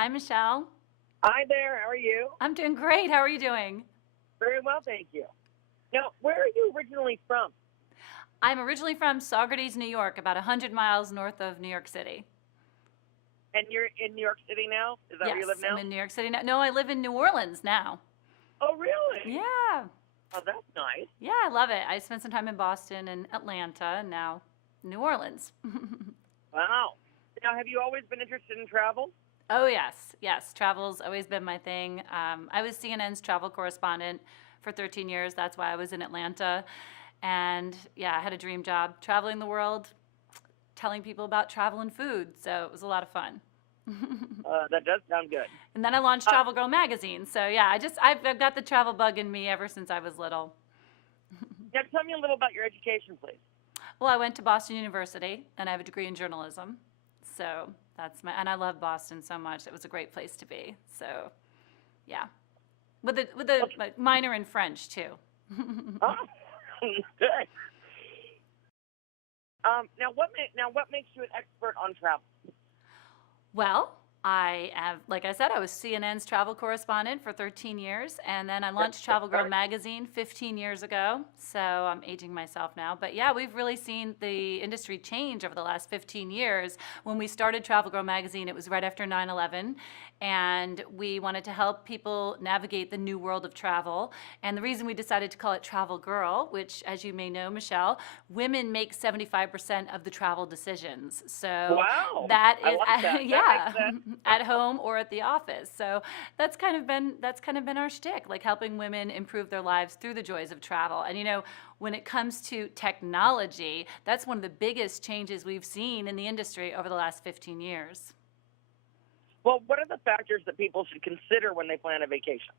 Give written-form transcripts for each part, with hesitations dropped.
Hi, Michelle. Hi there. How are you? I'm doing great. How are you doing? Very well, thank you. Now, where are you originally from? I'm originally from Saugerties, New York, about 100 miles north of New York City. And you're in New York City now? Is that where you live Yes, I'm now? in New York City now. No, I live in New Orleans now. Oh, really? Yeah. Oh, that's nice. Yeah, I love it. I spent some time in Boston and Atlanta and now New Orleans. Wow. Now, have you always been interested in travel? Oh, yes. Yes. Travel's always been my thing. I was CNN's travel correspondent for 13 years. That's why I was in Atlanta. And yeah, I had a dream job traveling the world, telling people about travel and food. So it was a lot of fun. That does sound good. And then I launched Uh, Travelgirl magazine. So yeah, I've got the travel bug in me ever since I was little. Now, tell me a little about your education, please. Well, I went to Boston University and I have a degree in journalism. So and I love Boston so much. It was a great place to be. So yeah, with a Okay. like, minor in French too. Oh, good. Now what makes you an expert on travel? Well, I have, like I said, I was CNN's travel correspondent for 13 years, and then I launched Travel Girl magazine 15 years ago. So I'm aging myself now. But yeah, we've really seen the industry change over the last 15 years. When we started Travel Girl magazine, it was right after 9/11, and we wanted to help people navigate the new world of travel. And the reason we decided to call it Travel Girl, which, as you may know, Michelle, women make 75% of the travel decisions. So Wow. that I is, like that. That yeah, makes sense. at home or at the office. So that's kind of been our shtick, like helping women improve their lives through the joys of travel. And when it comes to technology, that's one of the biggest changes we've seen in the industry over the last 15 years. Well, what are the factors that people should consider when they plan a vacation?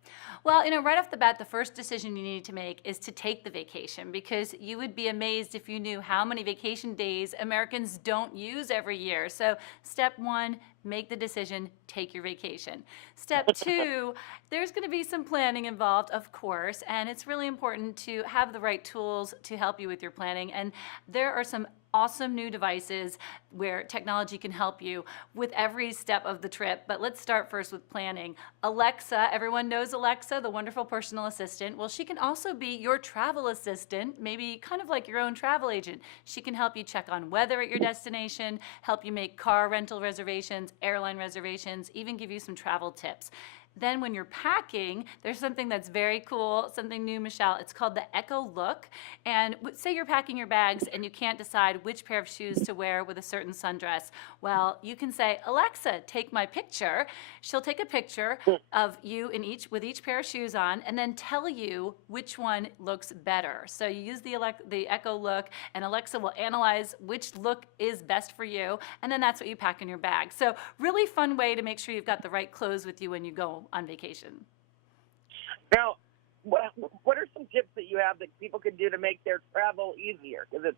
Well, right off the bat, the first decision you need to make is to take the vacation, because you would be amazed if you knew how many vacation days Americans don't use every year. So, step one, make the decision, take your vacation. Step two, there's going to be some planning involved, of course, and it's really important to have the right tools to help you with your planning. And there are some awesome new devices where technology can help you with every step of the trip. But let's start first with planning. Alexa, everyone knows Alexa, the wonderful personal assistant. Well, she can also be your travel assistant, maybe kind of like your own travel agent. She can help you check on weather at your destination, help you make car rental reservations, airline reservations, even give you some travel tips. Then when you're packing, there's something that's very cool, something new, Michelle. It's called the Echo Look. And say you're packing your bags and you can't decide which pair of shoes to wear with a certain sundress. Well, you can say, Alexa, take my picture. She'll take a picture of you with each pair of shoes on, and then tell you which one looks better. So you use the Echo Look, and Alexa will analyze which look is best for you, and then that's what you pack in your bag. So really fun way to make sure you've got the right clothes with you when you go on vacation. Now, what are some tips that you have that people can do to make their travel easier? Because it's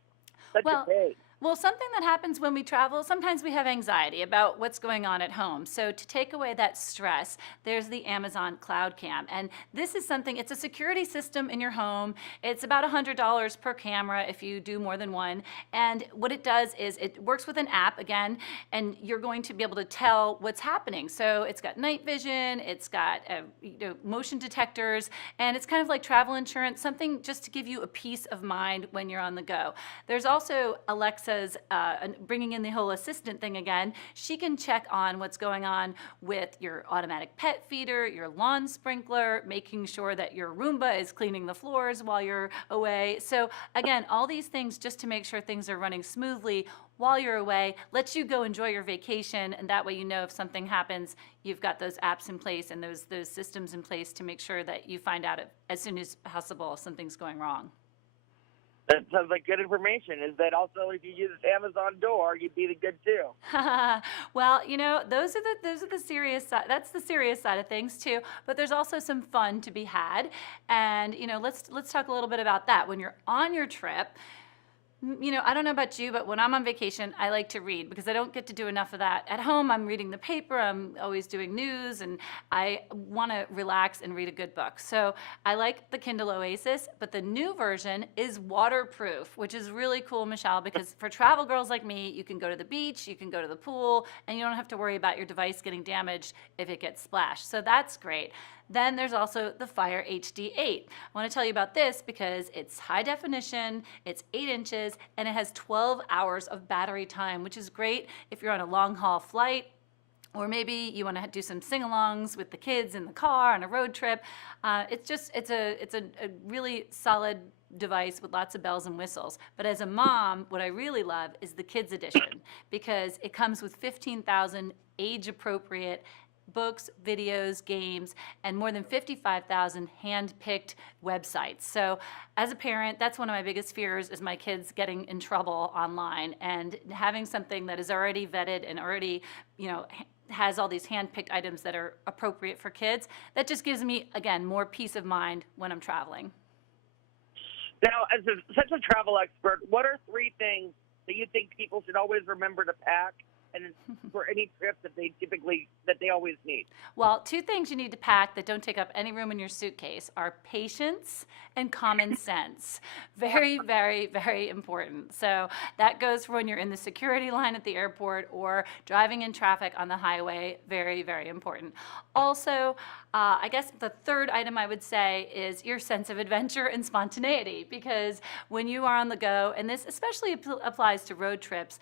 such Well, a pain. well, something that happens when we travel, sometimes we have anxiety about what's going on at home. So to take away that stress, there's the Amazon Cloud Cam. And this is something, it's a security system in your home. It's about $100 per camera if you do more than one. And what it does is it works with an app, again, and you're going to be able to tell what's happening. So it's got night vision, it's got motion detectors, and it's kind of like travel insurance, something just to give you a peace of mind when you're on the go. There's also Alexa's, bringing in the whole assistant thing again. She can check on what's going on with your automatic pet feeder, your lawn sprinkler, making sure that your Roomba is cleaning the floors while you're away. So again, all these things just to make sure things are running smoothly while you're away, lets you go enjoy your vacation, and that way you know if something happens, you've got those apps in place and those systems in place to make sure that you find out as soon as possible if something's going wrong. That sounds like good information. Is that also if you use Amazon Door, you'd be the good too? Well, those are the serious side. That's the serious side of things too. But there's also some fun to be had, and let's talk a little bit about that. When you're on your trip, I don't know about you, but when I'm on vacation, I like to read because I don't get to do enough of that. At home, I'm reading the paper, I'm always doing news, and I want to relax and read a good book. So I like the Kindle Oasis, but the new version is waterproof, which is really cool, Michelle, because for travel girls like me, you can go to the beach, you can go to the pool, and you don't have to worry about your device getting damaged if it gets splashed. So that's great. Then there's also the Fire HD8. I want to tell you about this because it's high definition, it's 8 inches, and it has 12 hours of battery time, which is great if you're on a long haul flight, or maybe you want to do some sing-alongs with the kids in the car on a road trip. It's a really solid device with lots of bells and whistles. But as a mom, what I really love is the kids edition because it comes with 15,000 age-appropriate books, videos, games, and more than 55,000 hand-picked websites. So as a parent, that's one of my biggest fears is my kids getting in trouble online, and having something that is already vetted and already, has all these hand-picked items that are appropriate for kids, that just gives me, again, more peace of mind when I'm traveling. Now, as such a travel expert, what are 3 things that you think people should always remember to pack and for any trip that they always need? Well, 2 things you need to pack that don't take up any room in your suitcase are patience and common sense. Very, very, very important. So that goes for when you're in the security line at the airport or driving in traffic on the highway. Very, very important. Also, I guess the 3rd item I would say is your sense of adventure and spontaneity, because when you are on the go, and this especially applies to road trips,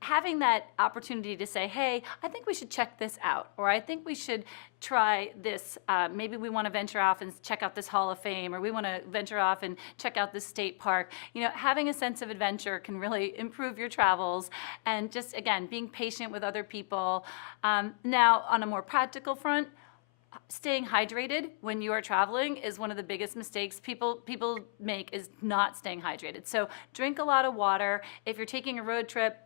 having that opportunity to say, hey, I think we should check this out, or I think we should try this. Maybe we want to venture off and check out this Hall of Fame, or we want to venture off and check out this state park. Having a sense of adventure can really improve your travels, and just, again, being patient with other people. Now, on a more practical front, staying hydrated when you are traveling is one of the biggest mistakes people make, is not staying hydrated. So drink a lot of water. If you're taking a road trip,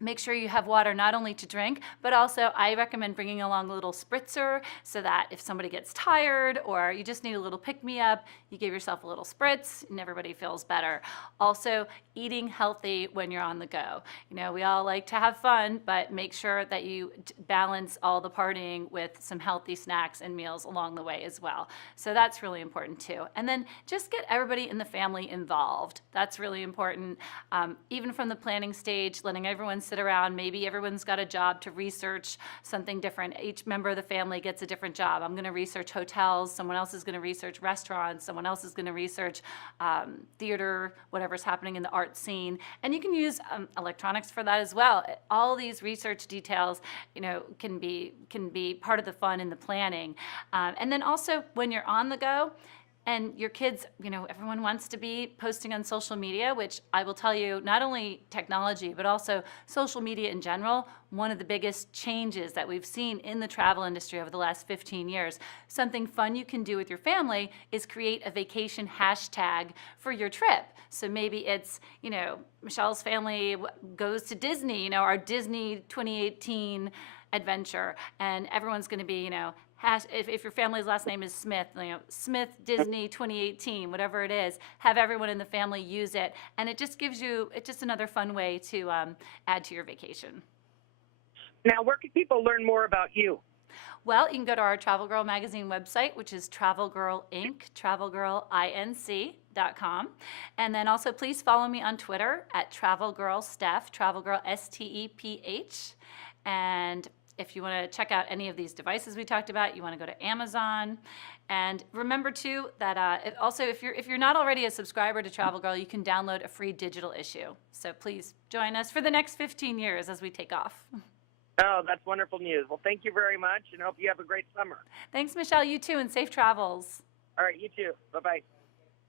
make sure you have water not only to drink, but also I recommend bringing along a little spritzer so that if somebody gets tired or you just need a little pick-me-up, you give yourself a little spritz and everybody feels better. Also, eating healthy when you're on the go. We all like to have fun, but make sure that you balance all the partying with some healthy snacks and meals along the way as well. So that's really important too. And then just get everybody in the family involved. That's really important. Even from the planning stage, letting everyone sit around. Maybe everyone's got a job to research something different. Each member of the family gets a different job. I'm going to research hotels. Someone else is going to research restaurants. Someone else is going to research theater, whatever's happening in the art scene. And you can use electronics for that as well. All these research details, can be part of the fun in the planning. And then also when you're on the go, and your kids, everyone wants to be posting on social media, which I will tell you, not only technology, but also social media in general, one of the biggest changes that we've seen in the travel industry over the last 15 years. Something fun you can do with your family is create a vacation hashtag for your trip. So maybe it's, Michelle's family goes to Disney, our Disney 2018 adventure, and everyone's going to be, if your family's last name is Smith, Smith Disney 2018, whatever it is, have everyone in the family use it. And it just gives you, it's just another fun way to add to your vacation. Now, where can people learn more about you? Well, you can go to our Travelgirl magazine website, which is Travelgirl Inc., TravelgirlInc.com. And then also please follow me on Twitter at TravelgirlSteph, Travelgirl STEPH. And if you want to check out any of these devices we talked about, you want to go to Amazon. And remember too that if you're not already a subscriber to Travelgirl, you can download a free digital issue. So please join us for the next 15 years as we take off. Oh, that's wonderful news. Well, thank you very much, and hope you have a great summer. Thanks, Michelle. You too, and safe travels. All right, you too. Bye-bye.